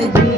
mais.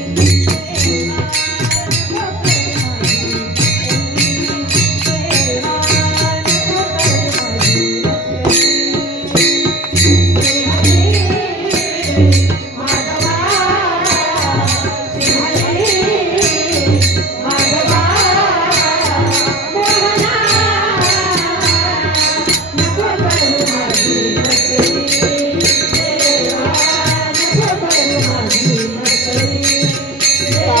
Thank.